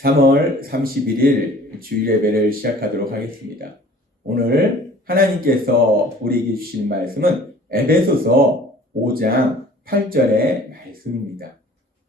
3월 31일 주일 예배를 시작하도록 하겠습니다. 오늘 하나님께서 우리에게 주신 말씀은 에베소서 5장 8절의 말씀입니다.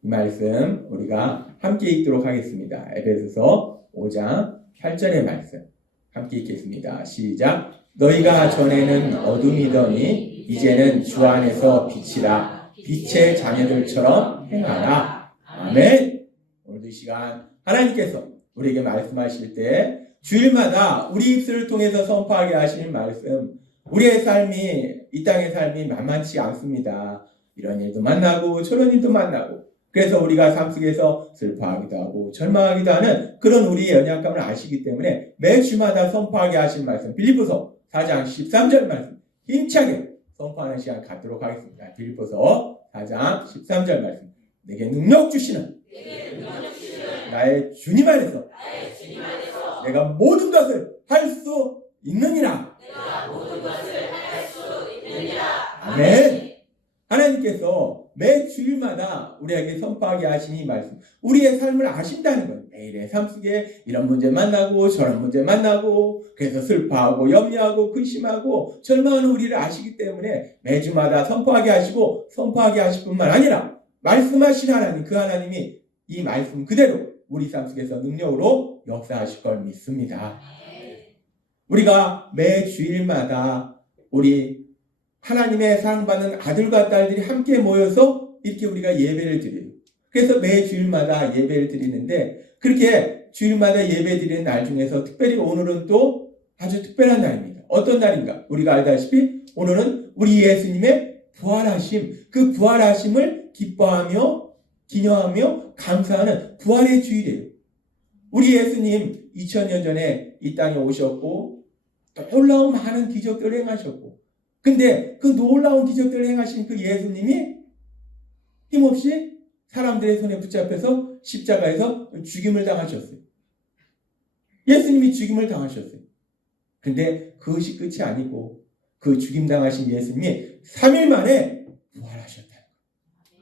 이 말씀 우리가 함께 읽도록 하겠습니다. 에베소서 5장 8절의 말씀 함께 읽겠습니다. 시작. 너희가 전에는 어둠이더니 이제는 주 안에서 빛이라. 빛의 자녀들처럼 행하라. 아멘. 오늘도 이 시간 하나님께서 우리에게 말씀하실 때 주일마다 우리 입술을 통해서 선포하게 하시는 말씀, 우리의 삶이, 이 땅의 삶이 만만치 않습니다. 이런 일도 만나고 저런 일도 만나고, 그래서 우리가 삶 속에서 슬퍼하기도 하고 절망하기도 하는 그런 우리의 연약감을 아시기 때문에 매주마다 선포하게 하신 말씀, 빌립보서 4장 13절 말씀 힘차게 선포하는 시간 갖도록 하겠습니다. 빌립보서 4장 13절 말씀. 내게 능력 주시는 나의 주님 안에서 내가 모든 것을 할 수 있느니라. 아멘. 하나님께서 매 주일마다 우리에게 선포하게 하신 이 말씀, 우리의 삶을 아신다는 거예요. 매일의 삶 속에 이런 문제 만나고 저런 문제 만나고, 그래서 슬퍼하고 염려하고 근심하고 절망하는 우리를 아시기 때문에 매주마다 선포하게 하시고, 선포하게 하실 뿐만 아니라 말씀하신 하나님, 그 하나님이 이 말씀 그대로 우리 삶 속에서 능력으로 역사하실 걸 믿습니다. 우리가 매 주일마다 우리 하나님의 사랑받는 아들과 딸들이 함께 모여서 이렇게 우리가 예배를 드려요. 그래서 매 주일마다 예배를 드리는데, 그렇게 주일마다 예배 드리는 날 중에서 특별히 오늘은 또 아주 특별한 날입니다. 어떤 날인가? 우리가 알다시피 오늘은 우리 예수님의 부활하심, 그 부활하심을 기뻐하며 기념하며 감사하는 부활의 주일이에요. 우리 예수님 2000년 전에 이 땅에 오셨고 놀라운 많은 기적들을 행하셨고, 근데 그 놀라운 기적들을 행하신 그 예수님이 힘없이 사람들의 손에 붙잡혀서 십자가에서 죽임을 당하셨어요. 예수님이 죽임을 당하셨어요. 근데 그것이 끝이 아니고 그 죽임 당하신 예수님이 3일 만에 부활하셨다.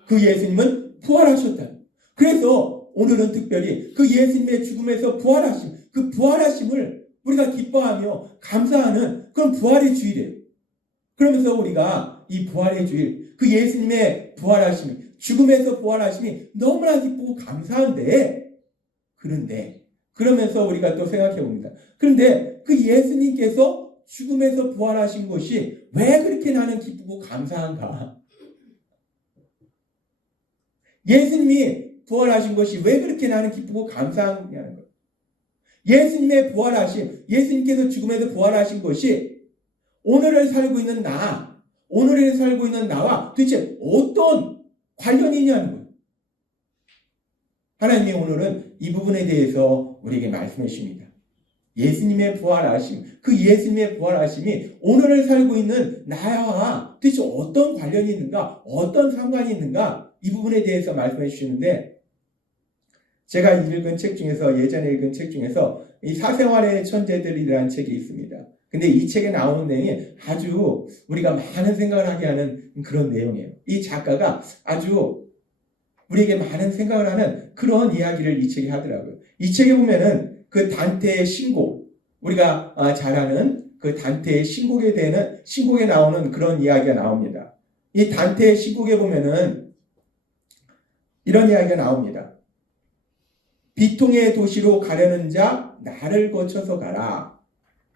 그 예수님은 부활하셨다. 그래서 오늘은 특별히 그 예수님의 죽음에서 부활하심, 그 부활하심을 우리가 기뻐하며 감사하는 그런 부활의 주일이에요. 그러면서 우리가 이 부활의 주일, 그 예수님의 부활하심이, 죽음에서 부활하심이 너무나 기쁘고 감사한데, 그러면서 우리가 또 생각해 봅니다. 그런데 그 예수님께서 죽음에서 부활하신 것이 왜 그렇게 나는 기쁘고 감사한가? 예수님이 부활하신 것이 왜 그렇게 나는 기쁘고 감사하냐는 거예요. 예수님의 부활하심, 예수님께서 죽음에서 부활하신 것이 오늘을 살고 있는 오늘을 살고 있는 나와 도대체 어떤 관련이 있냐는 거예요. 하나님이 오늘은 이 부분에 대해서 우리에게 말씀해 주십니다. 예수님의 부활하심, 그 예수님의 부활하심이 오늘을 살고 있는 나와 도대체 어떤 관련이 있는가, 어떤 상관이 있는가, 이 부분에 대해서 말씀해 주시는데, 제가 읽은 책 중에서, 예전에 읽은 책 중에서 이 사생활의 천재들이라는 책이 있습니다. 근데 이 책에 나오는 내용이 아주 우리가 많은 생각을 하게 하는 그런 내용이에요. 이 작가가 아주 우리에게 많은 생각을 하는 그런 이야기를 이 책에 하더라고요. 이 책에 보면은 그 단테의 신곡, 우리가 잘 아는 그 단테의 신곡에 나오는 그런 이야기가 나옵니다. 이 단테의 신곡에 보면은 이런 이야기가 나옵니다. 비통의 도시로 가려는 자 나를 거쳐서 가라.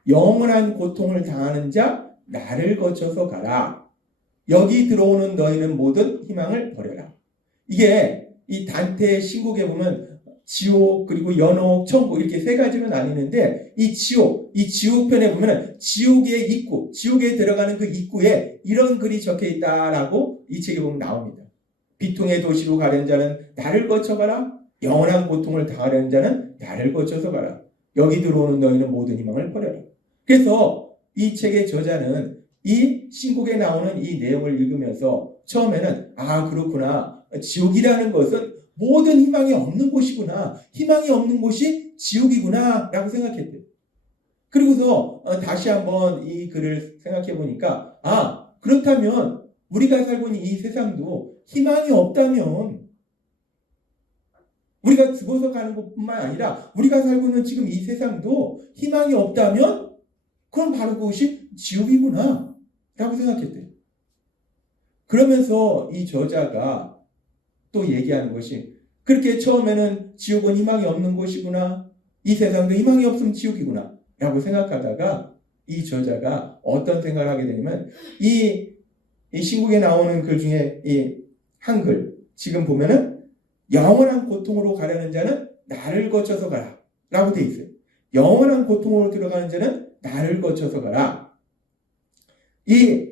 영원한 고통을 당하는 자 나를 거쳐서 가라. 여기 들어오는 너희는 모든 희망을 버려라. 이게 이 단테의 신곡에 보면 지옥, 그리고 연옥, 천국 이렇게 세 가지로 나뉘는데, 이 지옥편에 보면 지옥의 입구, 지옥에 들어가는 그 입구에 이런 글이 적혀 있다라고 이 책에 보면 나옵니다. 비통의 도시로 가려는 자는 나를 거쳐가라. 영원한 고통을 당하려는 자는 나를 거쳐서 가라. 여기 들어오는 너희는 모든 희망을 버려라. 그래서 이 책의 저자는 이 신곡에 나오는 이 내용을 읽으면서 처음에는 그렇구나, 지옥이라는 것은 모든 희망이 없는 곳이구나, 희망이 없는 곳이 지옥이구나 라고 생각했대요. 그리고서 다시 한번 이 글을 생각해 보니까 그렇다면 우리가 살고 있는 이 세상도 희망이 없다면 우리가 죽어서 가는 것뿐만 아니라 우리가 살고 있는 지금 이 세상도 희망이 없다면 그럼 바로 그것이 지옥이구나 라고 생각했대요. 그러면서 이 저자가 또 얘기하는 것이 그렇게 처음에는 지옥은 희망이 없는 곳이구나, 이 세상도 희망이 없으면 지옥이구나 라고 생각하다가 이 저자가 어떤 생각을 하게 되냐면 이 신국에 나오는 글 중에 이 한글 지금 보면은 영원한 고통으로 가려는 자는 나를 거쳐서 가라 라고 돼 있어요. 영원한 고통으로 들어가는 자는 나를 거쳐서 가라. 이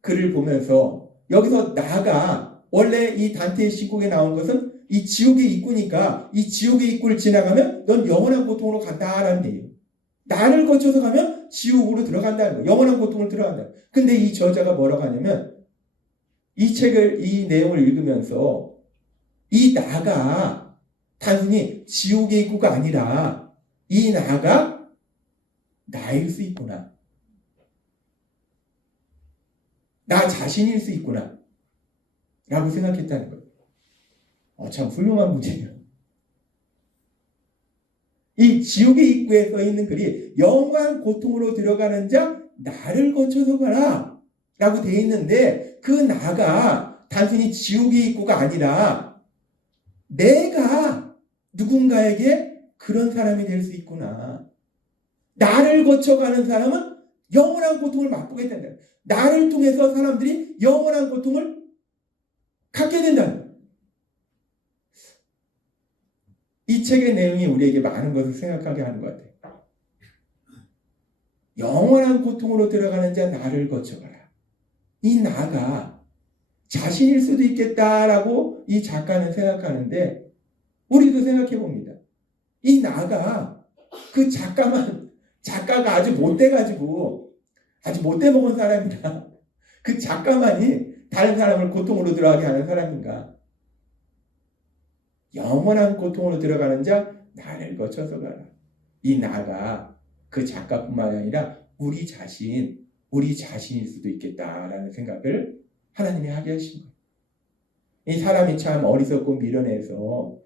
글을 보면서 여기서 나가 원래 이 단테의 신국에 나온 것은 이 지옥의 입구니까 이 지옥의 입구를 지나가면 넌 영원한 고통으로 간다라는 얘기예요. 나를 거쳐서 가면 지옥으로 들어간다는 거예요. 영원한 고통으로 들어간다. 근데 이 저자가 뭐라고 하냐면 이 책을 이 내용을 읽으면서 이 나가 단순히 지옥의 입구가 아니라 이 나가 나일 수 있구나. 나 자신일 수 있구나. 라고 생각했다는 거예요. 참 훌륭한 문제예요. 이 지옥의 입구에 써 있는 글이 영원한 고통으로 들어가는 자 나를 거쳐서 가라 라고 되어 있는데 그 나가 단순히 지옥의 입구가 아니라 내가 누군가에게 그런 사람이 될 수 있구나. 나를 거쳐가는 사람은 영원한 고통을 맛보게 된다. 나를 통해서 사람들이 영원한 고통을 갖게 된다. 이 책의 내용이 우리에게 많은 것을 생각하게 하는 것 같아요. 영원한 고통으로 들어가는 자 나를 거쳐가라. 이 나가 자신일 수도 있겠다라고 이 작가는 생각하는데 우리도 생각해 봅니다. 이 나가 그 작가가 아주 못돼가지고 아주 못돼 먹은 사람이라 그 작가만이 다른 사람을 고통으로 들어가게 하는 사람인가? 영원한 고통으로 들어가는 자 나를 거쳐서 가라. 이 나가 그 작가뿐만 아니라 우리 자신일 수도 있겠다라는 생각을 하나님이 하게 하신 거예요. 이 사람이 참 어리석고 미련해서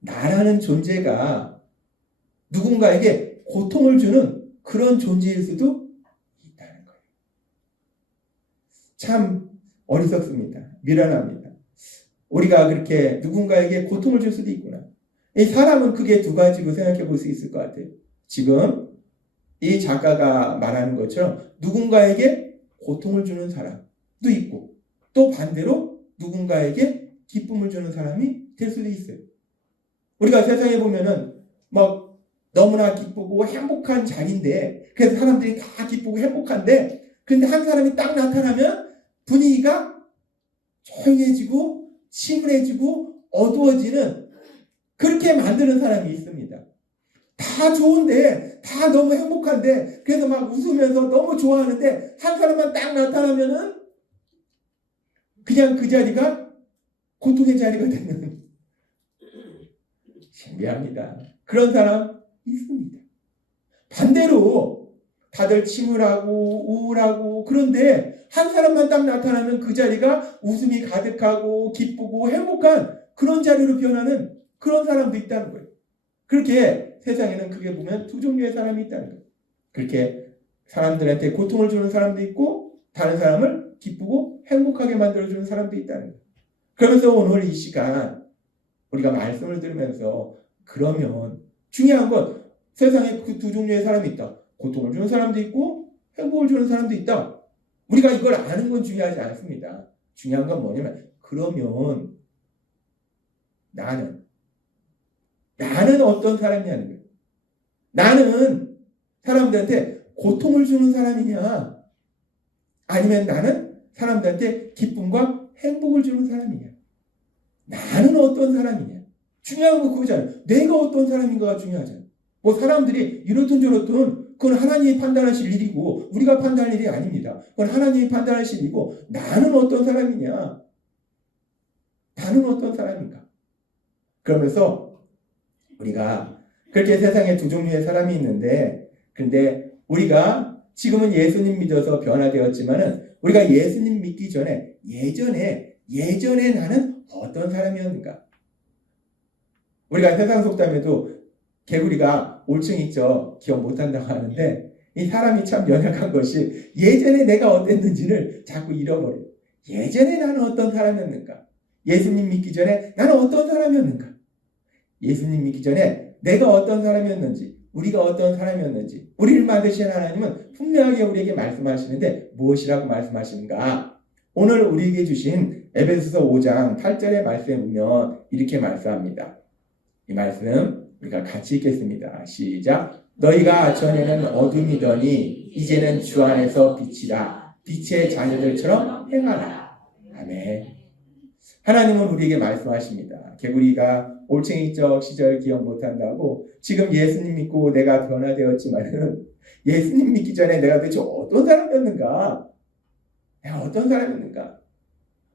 나라는 존재가 누군가에게 고통을 주는 그런 존재일 수도 있다는 거예요. 참 어리석습니다. 미련합니다. 우리가 그렇게 누군가에게 고통을 줄 수도 있구나. 이 사람은 크게 두 가지로 생각해 볼 수 있을 것 같아요. 지금 이 작가가 말하는 것처럼 누군가에게 고통을 주는 사람도 있고 또 반대로 누군가에게 기쁨을 주는 사람이 될 수도 있어요. 우리가 세상에 보면은 막 너무나 기쁘고 행복한 자리인데 그래서 사람들이 다 기쁘고 행복한데 근데 한 사람이 딱 나타나면 분위기가 조용해지고 침울해지고 어두워지는 그렇게 만드는 사람이 있습니다. 다 좋은데 다 너무 행복한데 그래서 막 웃으면서 너무 좋아하는데 한 사람만 딱 나타나면은 그냥 그 자리가 고통의 자리가 되는 신기합니다. 그런 사람 있습니다. 반대로 다들 침울하고 우울하고 그런데 한 사람만 딱 나타나면 그 자리가 웃음이 가득하고 기쁘고 행복한 그런 자리로 변하는 그런 사람도 있다는 거예요. 그렇게 세상에는 크게 보면 두 종류의 사람이 있다는 거예요. 그렇게 사람들한테 고통을 주는 사람도 있고 다른 사람을 기쁘고 행복하게 만들어주는 사람도 있다는 거예요. 그러면서 오늘 이 시간 우리가 말씀을 들으면서 그러면 중요한 건 세상에 그 두 종류의 사람이 있다. 고통을 주는 사람도 있고 행복을 주는 사람도 있다. 우리가 이걸 아는 건 중요하지 않습니다. 중요한 건 뭐냐면 그러면 나는 어떤 사람이냐는 거예요. 나는 사람들한테 고통을 주는 사람이냐 아니면 나는 사람들한테 기쁨과 행복을 주는 사람이냐. 나는 어떤 사람이냐. 중요한 건 그거잖아요. 내가 어떤 사람인가가 중요하잖아요. 뭐 사람들이 이렇든 저렇든 그건 하나님이 판단하실 일이고 우리가 판단할 일이 아닙니다. 그건 하나님이 판단하실 일이고 나는 어떤 사람이냐. 나는 어떤 사람인가. 그러면서 우리가 그렇게 세상에 두 종류의 사람이 있는데 근데 우리가 지금은 예수님 믿어서 변화되었지만은 우리가 예수님 믿기 전에 예전에 나는 어떤 사람이었는가? 우리가 세상 속담에도 개구리가 올챙이죠. 기억 못한다고 하는데 이 사람이 참 연약한 것이 예전에 내가 어땠는지를 자꾸 잃어버려요. 예전에 나는 어떤 사람이었는가? 예수님 믿기 전에 나는 어떤 사람이었는가? 예수님 믿기 전에 내가 어떤 사람이었는지, 우리가 어떤 사람이었는지, 우리를 만드신 하나님은 분명하게 우리에게 말씀하시는데 무엇이라고 말씀하시는가? 오늘 우리에게 주신 에베소서 5장 8절의 말씀에 보면 이렇게 말씀합니다. 이 말씀 우리가 같이 읽겠습니다. 시작. 너희가 전에는 어둠이더니 이제는 주 안에서 빛이라. 빛의 자녀들처럼 행하라. 아멘. 하나님은 우리에게 말씀하십니다. 개구리가 올챙이적 시절 기억 못한다고 지금 예수님 믿고 내가 변화되었지만은 예수님 믿기 전에 내가 도대체 어떤 사람이었는가? 내가 어떤 사람이었는가?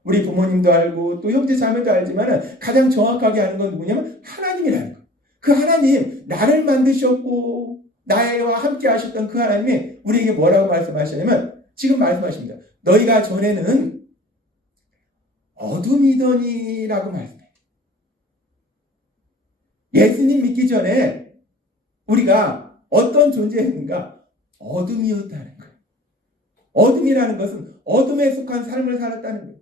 우리 부모님도 알고 또 형제 자매도 알지만은 가장 정확하게 아는 건 누구냐면 하나님이라는 거. 그 하나님, 나를 만드셨고 나와 함께 하셨던 그 하나님이 우리에게 뭐라고 말씀하시냐면 지금 말씀하십니다. 너희가 전에는 어둠이더니라고 말씀해요. 예수님 믿기 전에 우리가 어떤 존재였는가? 어둠이었다는 거예요. 어둠이라는 것은 어둠에 속한 삶을 살았다는 거예요.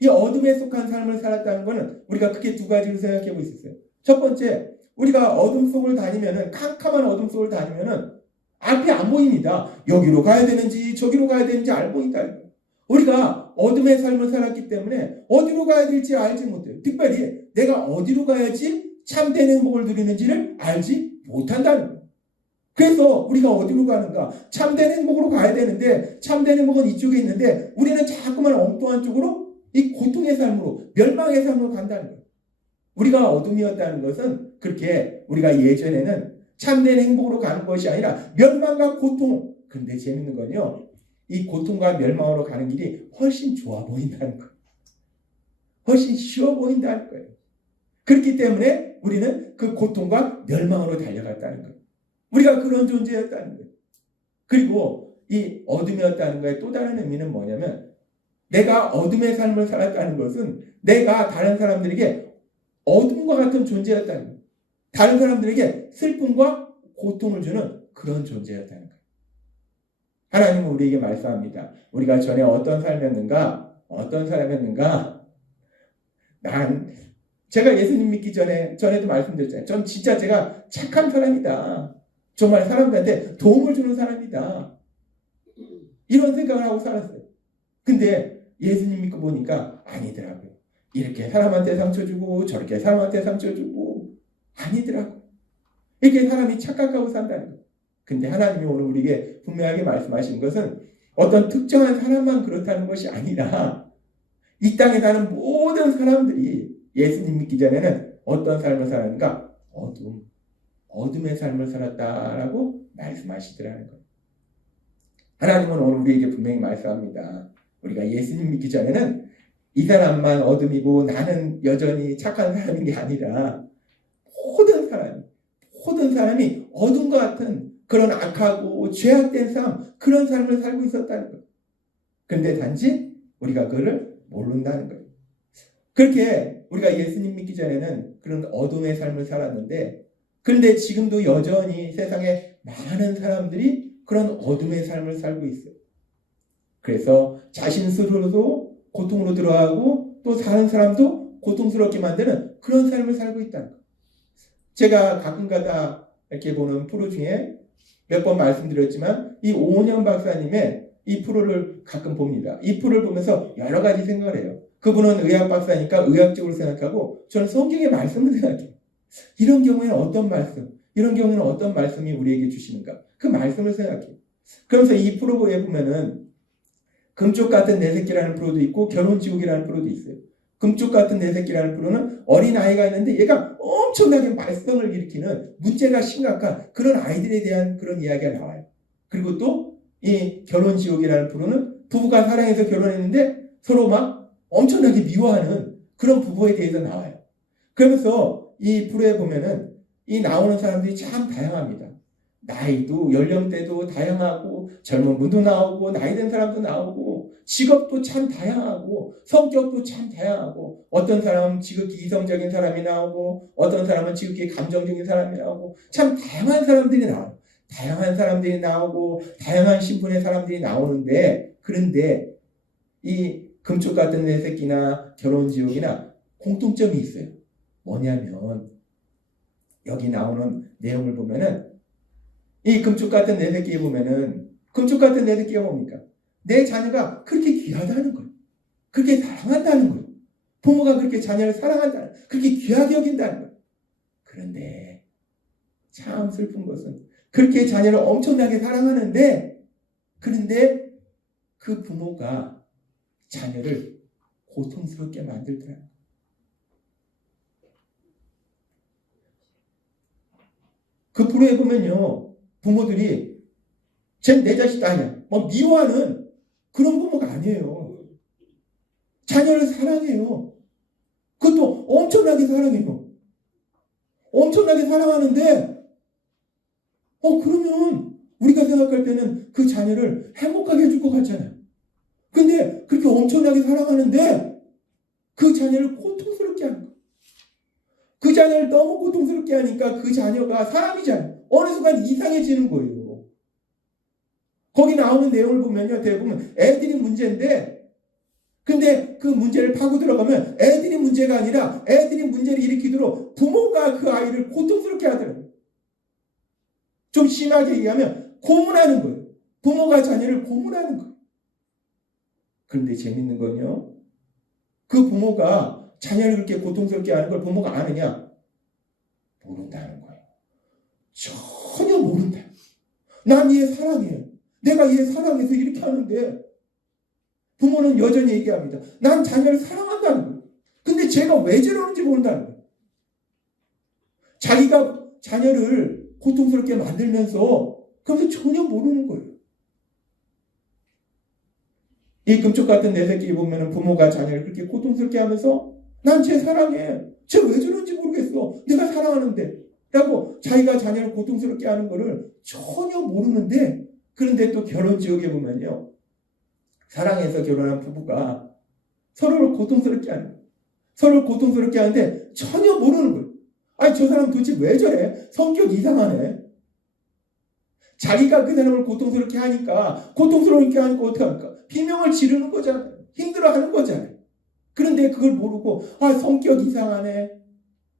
이 어둠에 속한 삶을 살았다는 것은 우리가 크게 두 가지로 생각해 볼 수 있어요. 첫 번째, 우리가 어둠 속을 다니면은, 캄캄한 어둠 속을 다니면은 앞이 안 보입니다. 여기로 가야 되는지 저기로 가야 되는지 안 보인다. 우리가 어둠의 삶을 살았기 때문에 어디로 가야 될지 알지 못해요. 특별히 내가 어디로 가야지 참된 행복을 누리는지를 알지 못한다는 거예요. 그래서 우리가 어디로 가는가? 참된 행복으로 가야 되는데 참된 행복은 이쪽에 있는데 우리는 자꾸만 엉뚱한 쪽으로 이 고통의 삶으로 멸망의 삶으로 간다는 거예요. 우리가 어둠이었다는 것은 그렇게 우리가 예전에는 참된 행복으로 가는 것이 아니라 멸망과 고통. 그런데 재밌는 건요. 이 고통과 멸망으로 가는 길이 훨씬 좋아 보인다는 거예요. 훨씬 쉬워 보인다는 거예요. 그렇기 때문에 우리는 그 고통과 멸망으로 달려갔다는 거예요. 우리가 그런 존재였다는 거예요. 그리고 이 어둠이었다는 거의 또 다른 의미는 뭐냐면 내가 어둠의 삶을 살았다는 것은 내가 다른 사람들에게 어둠과 같은 존재였다는 거예요. 다른 사람들에게 슬픔과 고통을 주는 그런 존재였다는 거예요. 하나님은 우리에게 말씀합니다. 우리가 전에 어떤 삶이었는가? 어떤 사람이었는가? 제가 예수님 믿기 전에도 말씀드렸잖아요. 전 진짜 제가 착한 사람이다. 정말 사람들한테 도움을 주는 사람이다. 이런 생각을 하고 살았어요. 근데 예수님 믿고 보니까 아니더라고요. 이렇게 사람한테 상처 주고 저렇게 사람한테 상처 주고 아니더라고요. 이렇게 사람이 착각하고 산다는 거예요. 근데 하나님이 오늘 우리에게 분명하게 말씀하신 것은 어떤 특정한 사람만 그렇다는 것이 아니라 이 땅에 사는 모든 사람들이 예수님 믿기 전에는 어떤 삶을 살았는가? 어둠의 삶을 살았다라고 말씀하시더라는 거예요. 하나님은 오늘 우리에게 분명히 말씀합니다. 우리가 예수님 믿기 전에는 이 사람만 어둠이고 나는 여전히 착한 사람인 게 아니라 모든 사람이 어둠과 같은 그런 악하고 죄악된 삶, 그런 삶을 살고 있었다는 거예요. 그런데 단지 우리가 그걸 모른다는 거예요. 그렇게 우리가 예수님 믿기 전에는 그런 어둠의 삶을 살았는데 그런데 지금도 여전히 세상에 많은 사람들이 그런 어둠의 삶을 살고 있어요. 그래서 자신 스스로도 고통으로 들어가고 또 다른 사람도 고통스럽게 만드는 그런 삶을 살고 있다는 거예요. 제가 가끔가다 이렇게 보는 프로 중에 몇 번 말씀드렸지만 이 오은영 박사님의 이 프로를 가끔 봅니다. 이 프로를 보면서 여러 가지 생각을 해요. 그분은 의학 박사니까 의학적으로 생각하고 저는 성경의 말씀을 생각해요. 이런 경우에는 어떤 말씀이 우리에게 주시는가? 그 말씀을 생각해요. 그러면서 이 프로에 보면은 금쪽 같은 내 새끼라는 프로도 있고 결혼지옥이라는 프로도 있어요. 금쪽 같은 내 새끼라는 프로는 어린아이가 있는데 얘가 엄청나게 말썽을 일으키는 문제가 심각한 그런 아이들에 대한 그런 이야기가 나와요. 그리고 또 이 결혼지옥이라는 프로는 부부가 사랑해서 결혼했는데 서로 막 엄청나게 미워하는 그런 부부에 대해서 나와요. 그러면서 이 프로에 보면은 이 나오는 사람들이 참 다양합니다. 나이도 연령대도 다양하고 젊은 분도 나오고 나이 든 사람도 나오고 직업도 참 다양하고 성격도 참 다양하고 어떤 사람은 지극히 이성적인 사람이 나오고 어떤 사람은 지극히 감정적인 사람이 나오고 참 다양한 사람들이 나와요. 다양한 사람들이 나오고 다양한 신분의 사람들이 나오는데 그런데 이 금쪽 같은 내 새끼나 결혼지옥이나 공통점이 있어요. 뭐냐면 여기 나오는 내용을 보면은 이 금쪽 같은 내 새끼에 보면은 금쪽 같은 내 새끼가 뭡니까? 내 자녀가 그렇게 귀하다는 거예요. 그렇게 사랑한다는 거예요. 부모가 그렇게 자녀를 사랑한다는 거예요. 그렇게 귀하게 여긴다는 거예요. 그런데 참 슬픈 것은 그렇게 자녀를 엄청나게 사랑하는데 그런데 그 부모가 자녀를 고통스럽게 만들더라는 거예요. 그 프로에 보면요. 부모들이 쟤 내 자식도 아니야. 뭐 미워하는 그런 부모가 아니에요. 자녀를 사랑해요. 그것도 엄청나게 사랑해요. 엄청나게 사랑하는데 그러면 우리가 생각할 때는 그 자녀를 행복하게 해줄 것 같잖아요. 근데 그렇게 엄청나게 사랑하는데 그 자녀를 고통스럽게 하는 거예요. 그 자녀를 너무 고통스럽게 하니까 그 자녀가 사람이잖아요. 어느 순간 이상해지는 거예요. 거기 나오는 내용을 보면요. 대부분 애들이 문제인데 근데 그 문제를 파고 들어가면 애들이 문제가 아니라 애들이 문제를 일으키도록 부모가 그 아이를 고통스럽게 하더라고요. 좀 심하게 얘기하면 고문하는 거예요. 부모가 자녀를 고문하는 거예요. 그런데 재밌는 건요. 그 부모가 자녀를 그렇게 고통스럽게 하는 걸 부모가 아느냐? 모른다는 거예요. 전혀 모른다. 난 얘 사랑해. 내가 얘 사랑해서 이렇게 하는데 부모는 여전히 얘기합니다. 난 자녀를 사랑한다는 거예요. 근데 제가 왜 저러는지 모른다는 거예요. 자기가 자녀를 고통스럽게 만들면서 그러면서 전혀 모르는 거예요. 이 금쪽 같은 내 새끼 보면은 부모가 자녀를 그렇게 고통스럽게 하면서 난 쟤 사랑해. 쟤 왜 저러는지 모르겠어. 내가 사랑하는데. 라고 자기가 자녀를 고통스럽게 하는 거를 전혀 모르는데 그런데 또 결혼지옥에 보면요. 사랑해서 결혼한 부부가 서로를 고통스럽게 하는 거예요. 서로를 고통스럽게 하는데 전혀 모르는 거예요. 아니 저 사람 도대체 왜 저래? 성격 이상하네. 자기가 그 사람을 고통스럽게 하니까 고통스럽게 하니까 어떡합니까? 비명을 지르는 거잖아요. 힘들어하는 거잖아요. 그런데 그걸 모르고 성격 이상하네.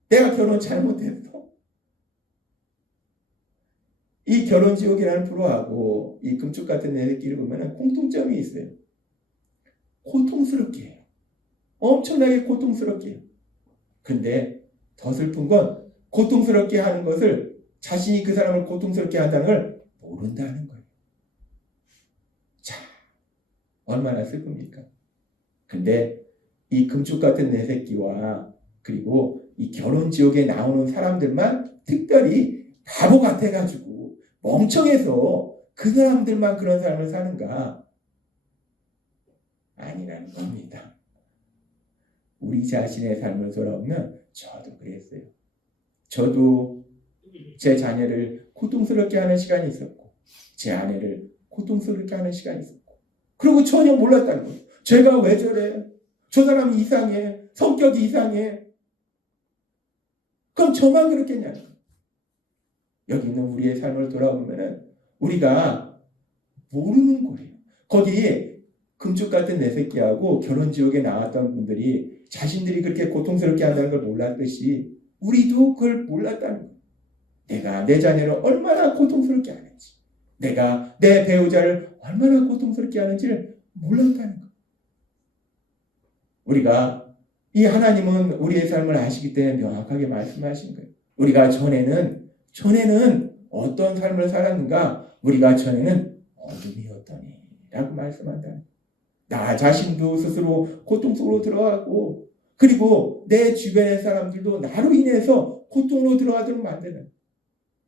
내가 결혼 잘못했어. 이 결혼지옥이라는 프로하고 이 금쪽 같은 내 새끼를 보면 공통점이 있어요. 고통스럽게 해요. 엄청나게 고통스럽게 해요. 근데 더 슬픈 건 고통스럽게 하는 것을 자신이 그 사람을 고통스럽게 한다는 걸 모른다는 거예요. 자, 얼마나 슬픕니까? 근데 이 금쪽 같은 내 새끼와 그리고 이 결혼지옥에 나오는 사람들만 특별히 바보 같아가지고 멍청해서 그 사람들만 그런 삶을 사는가? 아니라는 겁니다. 우리 자신의 삶을 돌아보면 저도 그랬어요. 저도 제 자녀를 고통스럽게 하는 시간이 있었고 제 아내를 고통스럽게 하는 시간이 있었고 그리고 전혀 몰랐다는 거예요. 제가 왜 저래? 저 사람이 이상해. 성격이 이상해. 그럼 저만 그렇겠냐는 거예요. 여기 있는 우리의 삶을 돌아보면 우리가 모르는 거예요. 거기에 금쪽 같은 내 새끼하고 결혼지옥에 나왔던 분들이 자신들이 그렇게 고통스럽게 한다는 걸 몰랐듯이 우리도 그걸 몰랐다는 거예요. 내가 내 자녀를 얼마나 고통스럽게 하는지 내가 내 배우자를 얼마나 고통스럽게 하는지를 몰랐다는 거예요. 우리가 이 하나님은 우리의 삶을 아시기 때문에 명확하게 말씀하신 거예요. 우리가 전에는 어떤 삶을 살았는가? 우리가 전에는 어둠이었더니 라고 말씀한다. 나 자신도 스스로 고통 속으로 들어가고 그리고 내 주변의 사람들도 나로 인해서 고통으로 들어가도록 만드는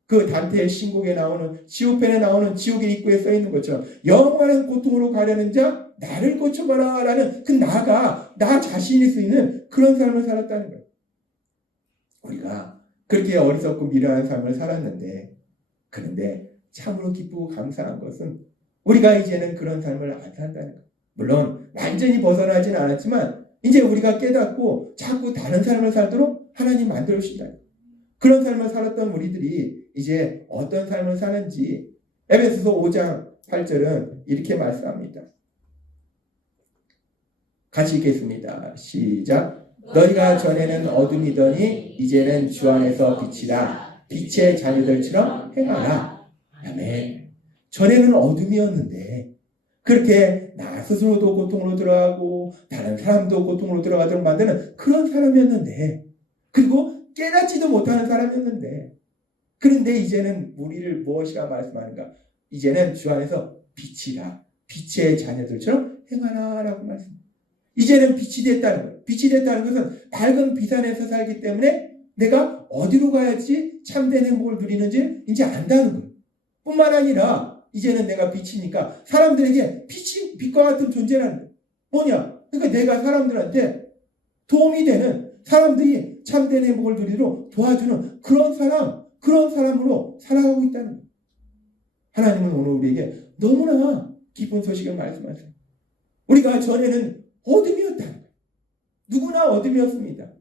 그 단테의 신곡에 나오는 지옥편에 나오는 지옥의 입구에 써있는 것처럼 영원한 고통으로 가려는 자 나를 고쳐봐라 라는 그 나가 나 자신일 수 있는 그런 삶을 살았다는 거예요. 우리가 그렇게 어리석고 미련한 삶을 살았는데 그런데 참으로 기쁘고 감사한 것은 우리가 이제는 그런 삶을 안 산다는 것. 물론 완전히 벗어나지는 않았지만 이제 우리가 깨닫고 자꾸 다른 삶을 살도록 하나님 만들어 주신다. 그런 삶을 살았던 우리들이 이제 어떤 삶을 사는지 에베소서 5장 8절은 이렇게 말씀합니다. 같이 읽겠습니다. 시작. 너희가 전에는 어둠이더니 이제는 주 안에서 빛이라. 빛의 자녀들처럼 행하라. 아멘. 전에는 어둠이었는데 그렇게 나 스스로도 고통으로 들어가고 다른 사람도 고통으로 들어가도록 만드는 그런 사람이었는데, 그리고 깨닫지도 못하는 사람이었는데, 그런데 이제는 우리를 무엇이라 말씀하는가? 이제는 주 안에서 빛이라. 빛의 자녀들처럼 행하라 라고 말씀합니다. 이제는 빛이 됐다는 거예요. 빛이 됐다는 것은 밝은 빛 안에서 살기 때문에 내가 어디로 가야지 참된 행복을 누리는지 이제 안다는 거예요. 뿐만 아니라 이제는 내가 빛이니까 사람들에게 빛이 빛과 같은 존재라는 거예요. 뭐냐? 그러니까 내가 사람들한테 도움이 되는, 사람들이 참된 행복을 누리도록 도와주는 그런 사람으로 살아가고 있다는 거예요. 하나님은 오늘 우리에게 너무나 기쁜 소식을 말씀하세요. 우리가 전에는 어둠이었다는 거예요. 누구나 어둠이었습니다.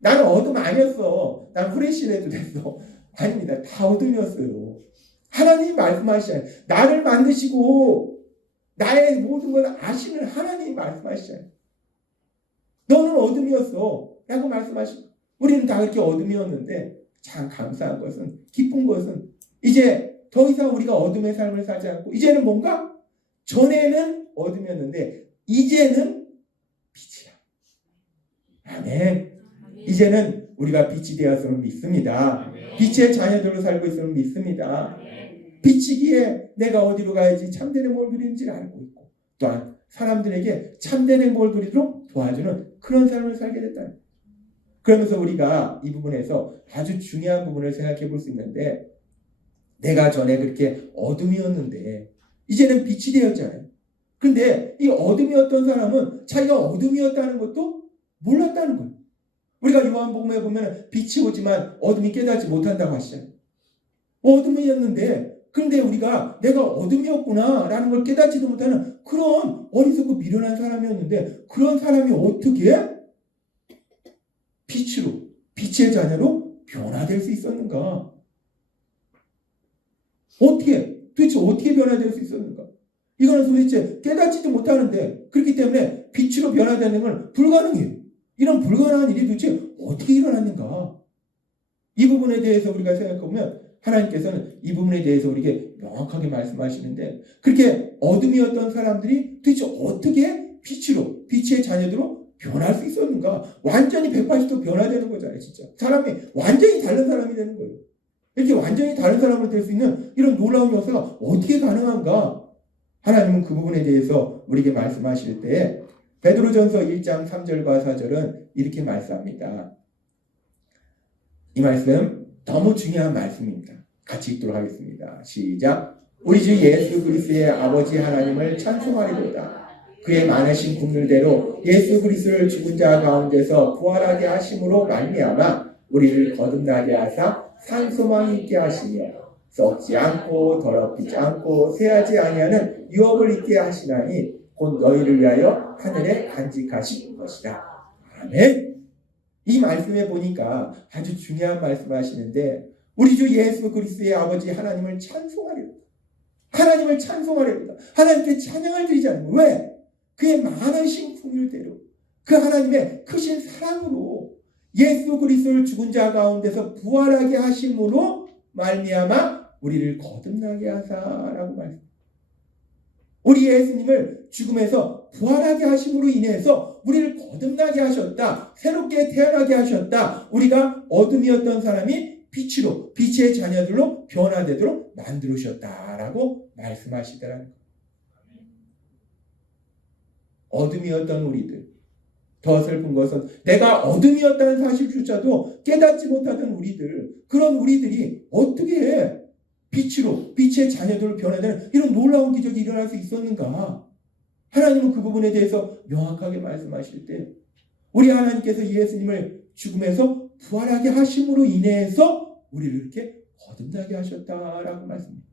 나는 어둠 아니었어. 난 후레쉬라도 됐어. 아닙니다. 다 어둠이었어요. 하나님이 말씀하시잖아요. 나를 만드시고 나의 모든 걸 아시는 하나님이 말씀하시잖아요. 너는 어둠이었어 라고 말씀하시고, 우리는 다 그렇게 어둠이었는데 참 감사한 것은, 기쁜 것은 이제 더 이상 우리가 어둠의 삶을 살지 않고 이제는 뭔가 전에는 어둠이었는데 이제는 빛이야. 아멘. 이제는 우리가 빛이 되었음을 믿습니다. 빛의 자녀들로 살고 있음을 믿습니다. 빛이기에 내가 어디로 가야지 참된 행복을 누리는지를 알고 있고, 또한 사람들에게 참된 행복을 누리도록 도와주는 그런 삶을 살게 됐다는 거예요. 그러면서 우리가 이 부분에서 아주 중요한 부분을 생각해 볼 수 있는데, 내가 전에 그렇게 어둠이었는데 이제는 빛이 되었잖아요. 그런데 이 어둠이었던 사람은 자기가 어둠이었다는 것도 몰랐다는 거예요. 우리가 요한복음에 보면 빛이 오지만 어둠이 깨닫지 못한다고 하시잖아요. 어둠이었는데, 그런데 우리가 내가 어둠이었구나 라는 걸 깨닫지도 못하는 그런 어리석고 미련한 사람이었는데, 그런 사람이 어떻게 빛으로, 빛의 자녀로 변화될 수 있었는가? 도대체 어떻게 변화될 수 있었는가? 이거는 도대체 깨닫지도 못하는데, 그렇기 때문에 빛으로 변화되는 건 불가능해요. 이런 불가능한 일이 도대체 어떻게 일어났는가? 이 부분에 대해서 우리가 생각해보면 하나님께서는 이 부분에 대해서 우리에게 명확하게 말씀하시는데, 그렇게 어둠이었던 사람들이 도대체 어떻게 빛으로, 빛의 자녀들로 변할 수 있었는가? 완전히 180도 변화되는 거잖아요, 진짜. 사람이 완전히 다른 사람이 되는 거예요. 이렇게 완전히 다른 사람으로 될 수 있는 이런 놀라운 역사가 어떻게 가능한가? 하나님은 그 부분에 대해서 우리에게 말씀하실 때 베드로전서 1장 3절과 4절은 이렇게 말씀합니다. 이 말씀 너무 중요한 말씀입니다. 같이 읽도록 하겠습니다. 시작. 우리 주 예수 그리스도의 아버지 하나님을 찬송하리로다. 그의 많으신 긍휼대로 예수 그리스도를 죽은 자 가운데서 부활하게 하심으로 말미암아 우리를 거듭나게 하사 산 소망이 있게 하시며 썩지 않고 더럽히지 않고 쇠하지 아니하는 유업을 있게 하시나니 곧 너희를 위하여 하늘에 간직하신 것이라. 아멘. 이 말씀에 보니까 아주 중요한 말씀을 하시는데, 우리 주 예수 그리스도의 아버지 하나님을 찬송하려다. 하나님을 찬송하려다. 하나님께 찬양을 드리자는 거예요. 왜? 그의 많으신 긍휼대로, 그 하나님의 크신 사랑으로 예수 그리스도를 죽은 자 가운데서 부활하게 하심으로 말미암아 우리를 거듭나게 하사라고 말합니다. 우리 예수님을 죽음에서 부활하게 하심으로 인해서 우리를 거듭나게 하셨다. 새롭게 태어나게 하셨다. 우리가 어둠이었던 사람이 빛으로, 빛의 자녀들로 변화되도록 만들으셨다라고 말씀하시더라는 거예요. 어둠이었던 우리들, 더 슬픈 것은 내가 어둠이었다는 사실조차도 깨닫지 못하던 우리들, 그런 우리들이 어떻게 빛으로, 빛의 자녀들로 변화되는 이런 놀라운 기적이 일어날 수 있었는가? 하나님은 그 부분에 대해서 명확하게 말씀하실 때, 우리 하나님께서 예수님을 죽음에서 부활하게 하심으로 인해서 우리를 이렇게 거듭나게 하셨다라고 말씀합니다.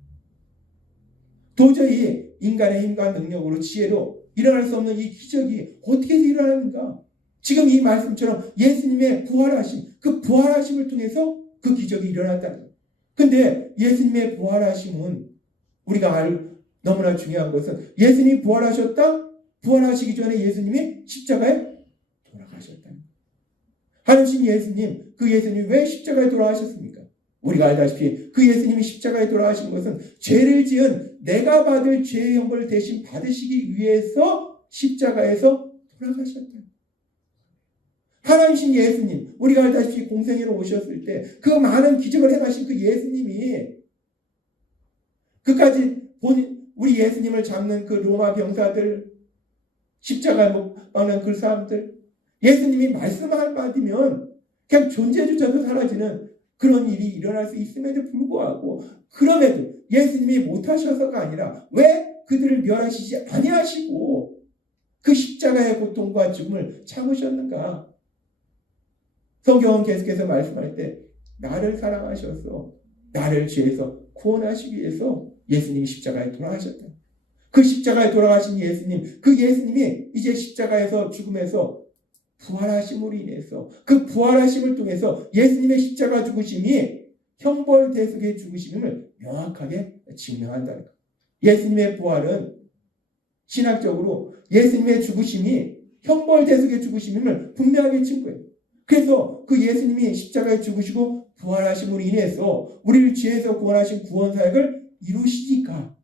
도저히 인간의 힘과 능력으로 지혜로 일어날 수 없는 이 기적이 어떻게 일어나는가? 지금 이 말씀처럼 예수님의 부활하심, 그 부활하심을 통해서 그 기적이 일어났다는 거예요. 근데 예수님의 부활하심은 우리가 너무나 중요한 것은 예수님이 부활하셨다? 부활하시기 전에 예수님이 십자가에 돌아가셨다. 하나님 예수님, 그 예수님이 왜 십자가에 돌아가셨습니까? 우리가 알다시피 그 예수님이 십자가에 돌아가신 것은 죄를 지은 내가 받을 죄의 형벌을 대신 받으시기 위해서 십자가에서 돌아가셨다. 하나님이신 예수님, 우리가 알다시피 공생애로 오셨을 때 그 많은 기적을 행하신 그 예수님이 그까지 우리 예수님을 잡는 그 로마 병사들, 십자가에 못 박는 그 사람들, 예수님이 말씀할 마디면 그냥 존재조차도 사라지는 그런 일이 일어날 수 있음에도 불구하고, 그럼에도 예수님이 못하셔서가 아니라 왜 그들을 멸하시지 아니하시고 그 십자가의 고통과 죽음을 참으셨는가? 성경은 계속해서 말씀할 때 나를 사랑하셔서 나를 죄에서 구원하시기 위해서 예수님이 십자가에 돌아가셨다. 그 십자가에 돌아가신 예수님, 그 예수님이 이제 십자가에서 죽음에서 부활하심으로 인해서 그 부활하심을 통해서 예수님의 십자가 죽으심이 형벌 대속의 죽으심을 명확하게 증명한다는 것. 예수님의 부활은 신학적으로 예수님의 죽으심이 형벌 대속의 죽으심임을 분명하게 증거해요. 그래서 그 예수님이 십자가에 죽으시고 부활하심으로 인해서 우리를 죄에서 구원하신 구원 사역을 이루시니까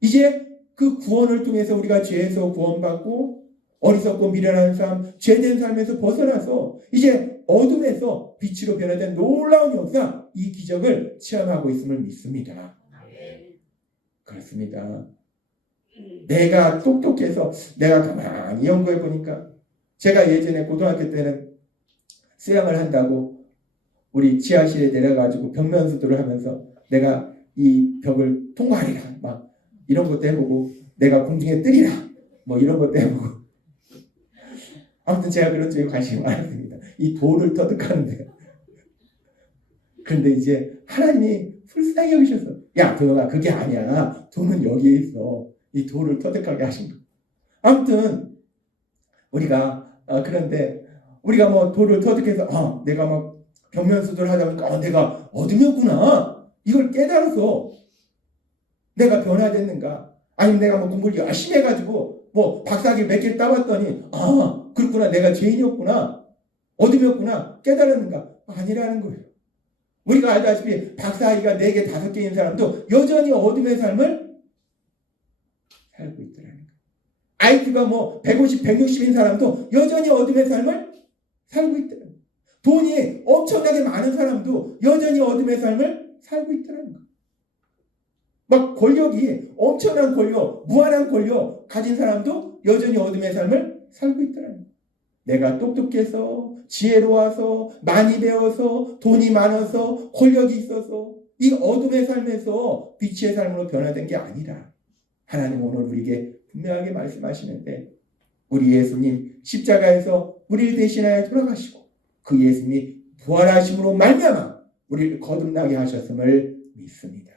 이제 그 구원을 통해서 우리가 죄에서 구원받고 어리석고 미련한 삶, 죄된 삶에서 벗어나서 이제 어둠에서 빛으로 변화된 놀라운 역사, 이 기적을 체험하고 있음을 믿습니다. 그렇습니다. 내가 똑똑해서 내가 가만히 연구해 보니까 제가 예전에 고등학교 때는 수영을 한다고 우리 지하실에 내려가지고 벽면수도를 하면서 내가 이 벽을 통과하리라 막 이런 것도 해보고 내가 공중에 뜨리라 뭐 이런 것도 해보고 아무튼 제가 그런 쪽에 관심이 많았습니다. 이 돌을 터득하는데. 그런데 이제 하나님이 불쌍히 여기셔서 야 도영아 그게 아니야. 돈은 여기에 있어. 이 돌을 터득하게 하신 거. 아무튼 우리가 그런데 우리가 뭐 돌을 터득해서 내가 막 벽면수도를 하다 보니까 내가 어둠이었구나. 이걸 깨달아서 내가 변화됐는가? 아니면 내가 뭐 공부를 열심히 해가지고 뭐 박사학위 몇 개를 따봤더니 그렇구나 내가 죄인이었구나 어둠이었구나 깨달았는가? 아니라는 거예요. 우리가 알다시피 박사학위가 4개 5개인 사람도 여전히 어둠의 삶을 살고 있더라는 거예요. IQ가 뭐 150, 160인 사람도 여전히 어둠의 삶을 살고 있더라는 거예요. 돈이 엄청나게 많은 사람도 여전히 어둠의 삶을 살고 있더라는 거예요. 막 권력이 엄청난 권력, 무한한 권력 가진 사람도 여전히 어둠의 삶을 살고 있더라는 거예요. 내가 똑똑해서 지혜로워서 많이 배워서 돈이 많아서 권력이 있어서 이 어둠의 삶에서 빛의 삶으로 변화된 게 아니라 하나님 오늘 우리에게 분명하게 말씀하시는데 우리 예수님 십자가에서 우리를 대신하여 돌아가시고 그 예수님이 부활하심으로 말미암아 우리를 거듭나게 하셨음을 믿습니다.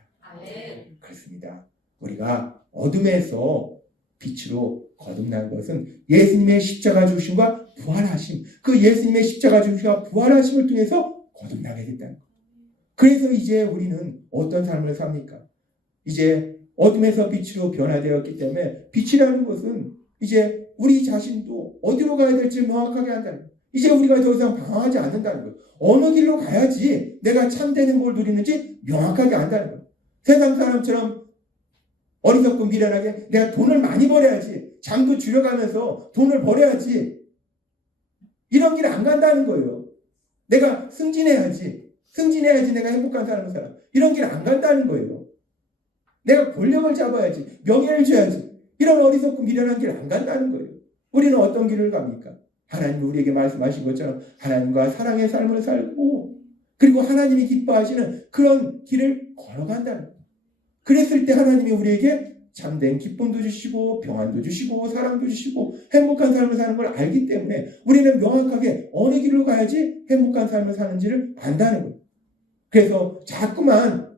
그렇습니다. 우리가 어둠에서 빛으로 거듭난 것은 예수님의 십자가 죽으심과 부활하심, 그 예수님의 십자가 죽으심과 부활하심을 통해서 거듭나게 됐다는 것. 그래서 이제 우리는 어떤 삶을 삽니까? 이제 어둠에서 빛으로 변화되었기 때문에 빛이라는 것은 이제 우리 자신도 어디로 가야 될지 명확하게 한다는 거예요. 이제 우리가 더 이상 방황하지 않는다는 거예요. 어느 길로 가야지 내가 참되는 걸 누리는지 명확하게 안다는 거예요. 세상 사람처럼 어리석고 미련하게 내가 돈을 많이 벌어야지 잠도 줄여가면서 돈을 벌어야지 이런 길 안 간다는 거예요. 내가 승진해야지 내가 행복한 삶을 살아 이런 길 안 간다는 거예요. 내가 권력을 잡아야지 명예를 줘야지 이런 어리석고 미련한 길 안 간다는 거예요. 우리는 어떤 길을 갑니까? 하나님이 우리에게 말씀하신 것처럼 하나님과 사랑의 삶을 살고 그리고 하나님이 기뻐하시는 그런 길을 걸어간다는 거예요. 그랬을 때 하나님이 우리에게 참된 기쁨도 주시고 평안도 주시고 사랑도 주시고 행복한 삶을 사는 걸 알기 때문에 우리는 명확하게 어느 길로 가야지 행복한 삶을 사는지를 안다는 거예요. 그래서 자꾸만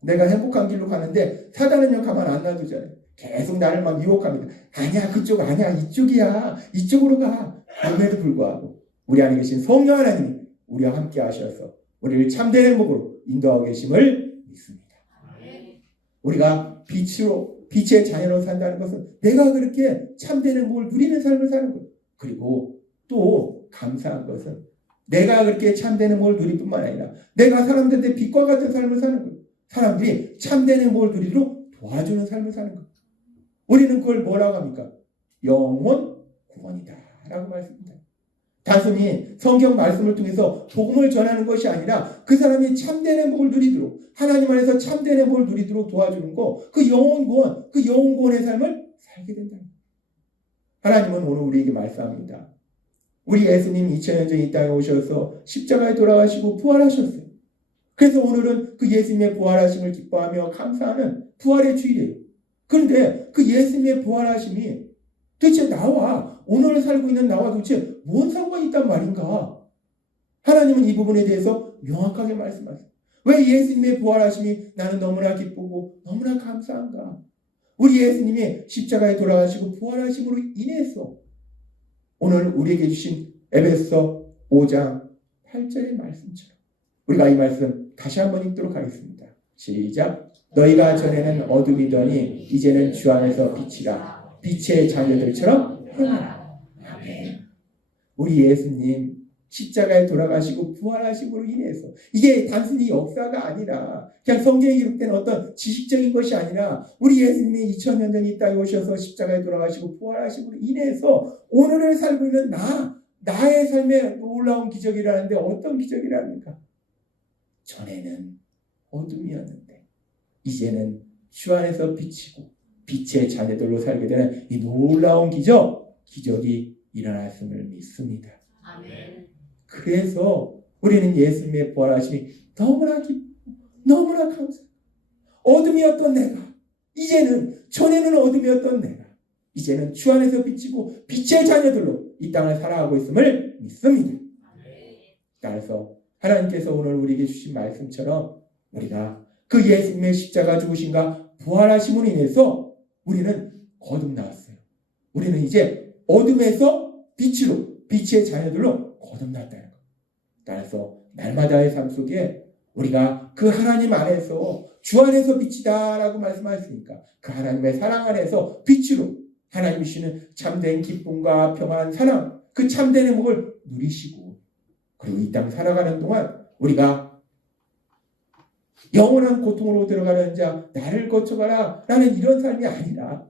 내가 행복한 길로 가는데 사단은요 가만 안 놔두잖아요. 계속 나를 막 유혹합니다. 아니야 그쪽 아니야 이쪽이야 이쪽으로 가. 그럼에도 불구하고 우리 안에 계신 성령 하나님이 우리와 함께 하셔서 우리를 참된 행복으로 인도하고 계심을 믿습니다. 우리가 빛의 자녀로 산다는 것은 내가 그렇게 참된 행복을 누리는 삶을 사는 거예요. 그리고 또 감사한 것은 내가 그렇게 참된 행복을 누릴 뿐만 아니라 내가 사람들한테 빛과 같은 삶을 사는 거예요. 사람들이 참된 행복을 누리도록 도와주는 삶을 사는 거예요. 우리는 그걸 뭐라고 합니까? 영원 구원이다 라고 말씀합니다. 단순히 성경 말씀을 통해서 복음을 전하는 것이 아니라 그 사람이 참된 행복을 누리도록 하나님 안에서 참된 행복을 누리도록 도와주는 거, 그 영원 구원의 삶을 살게 된다. 하나님은 오늘 우리에게 말씀합니다. 우리 예수님 2000년 전 이 땅에 오셔서 십자가에 돌아가시고 부활하셨어요. 그래서 오늘은 그 예수님의 부활하심을 기뻐하며 감사하는 부활의 주일이에요. 그런데 그 예수님의 부활하심이 도대체 나와 오늘 살고 있는 나와 도대체 뭔 상관이 있단 말인가? 하나님은 이 부분에 대해서 명확하게 말씀하세요. 왜 예수님의 부활하심이 나는 너무나 기쁘고 너무나 감사한가? 우리 예수님이 십자가에 돌아가시고 부활하심으로 인해서 오늘 우리에게 주신 에베소 5장 8절의 말씀처럼 우리가 이 말씀 다시 한번 읽도록 하겠습니다. 시작. 너희가 전에는 어둠이더니 이제는 주 안에서 빛이라. 빛의 자녀들처럼 행하라. 아멘. 우리 예수님 십자가에 돌아가시고 부활하심으로 인해서 이게 단순히 역사가 아니라 그냥 성경에 기록된 어떤 지식적인 것이 아니라 우리 예수님이 2000년 전 이 땅에 오셔서 십자가에 돌아가시고 부활하심으로 인해서 오늘을 살고 있는 나의 삶에 놀라운 기적이라는데 어떤 기적이랍니까? 전에는 어둠이었는데 이제는 주 안에서 빛이고 빛의 자녀들로 살게 되는 이 놀라운 기적이 일어났음을 믿습니다. 아멘. 그래서 우리는 예수님의 부활하심이 너무나 기쁘고 너무나 감사해요. 어둠이었던 내가 전에는 어둠이었던 내가 이제는 주 안에서 빛이고 빛의 자녀들로 이 땅을 살아가고 있음을 믿습니다. 따라서 하나님께서 오늘 우리에게 주신 말씀처럼 우리가 그 예수님의 십자가 죽으심과 부활하심으로 인해서 우리는 거듭나왔어요. 우리는 이제 어둠에서 빛으로 빛의 자녀들로 거듭났다는 것. 따라서 날마다의 삶 속에 우리가 그 하나님 안에서 주 안에서 빛이다라고 말씀하셨으니까 그 하나님의 사랑 안에서 빛으로 하나님이 주시는 참된 기쁨과 평안, 사랑, 그 참된 행복을 누리시고 그리고 이 땅 살아가는 동안 우리가 영원한 고통으로 들어가는 자 나를 거쳐가라 라는 이런 삶이 아니라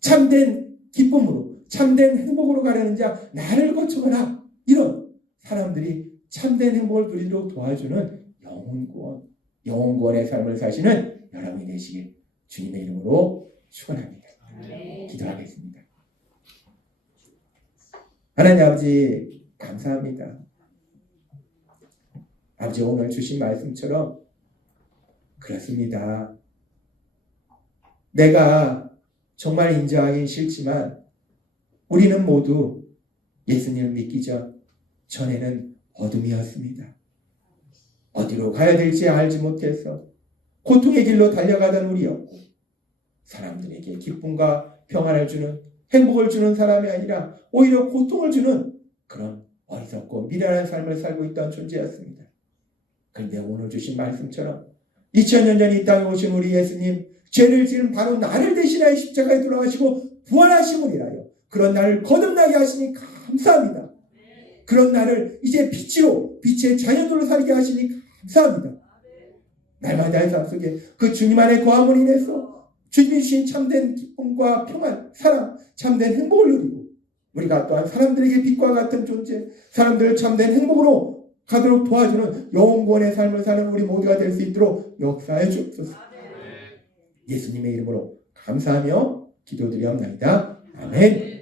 참된 기쁨으로 참된 행복으로 가려는 자 나를 거쳐가라 이런 사람들이 참된 행복을 누리도록 도와주는 영혼구원의 삶을 사시는 여러분이 되시길 주님의 이름으로 축원합니다. 기도하겠습니다. 하나님 아버지 감사합니다. 아버지 오늘 주신 말씀처럼 그렇습니다. 내가 정말 인정하기 싫지만 우리는 모두 예수님을 믿기 전에는 어둠이었습니다. 어디로 가야 될지 알지 못해서 고통의 길로 달려가던 우리였고 사람들에게 기쁨과 평안을 주는 행복을 주는 사람이 아니라 오히려 고통을 주는 그런 어리석고 미련한 삶을 살고 있던 존재였습니다. 그런데 오늘 주신 말씀처럼 2000년 전 이 땅에 오신 우리 예수님 죄를 지은 바로 나를 대신하여 십자가에 돌아가시고 부활하심을 인하여 그런 나를 거듭나게 하시니 감사합니다. 그런 나를 이제 빛으로 빛의 자녀들로 살게 하시니 감사합니다. 날마다의 삶 속에 그 주님 안에 거함을 인해서 주님이 주신 참된 기쁨과 평안, 사랑, 참된 행복을 누리고 우리가 또한 사람들에게 빛과 같은 존재, 사람들을 참된 행복으로 가도록 도와주는 영원의 삶을 사는 우리 모두가 될 수 있도록 역사해 주옵소서. 예수님의 이름으로 감사하며 기도드리옵나이다. 아멘.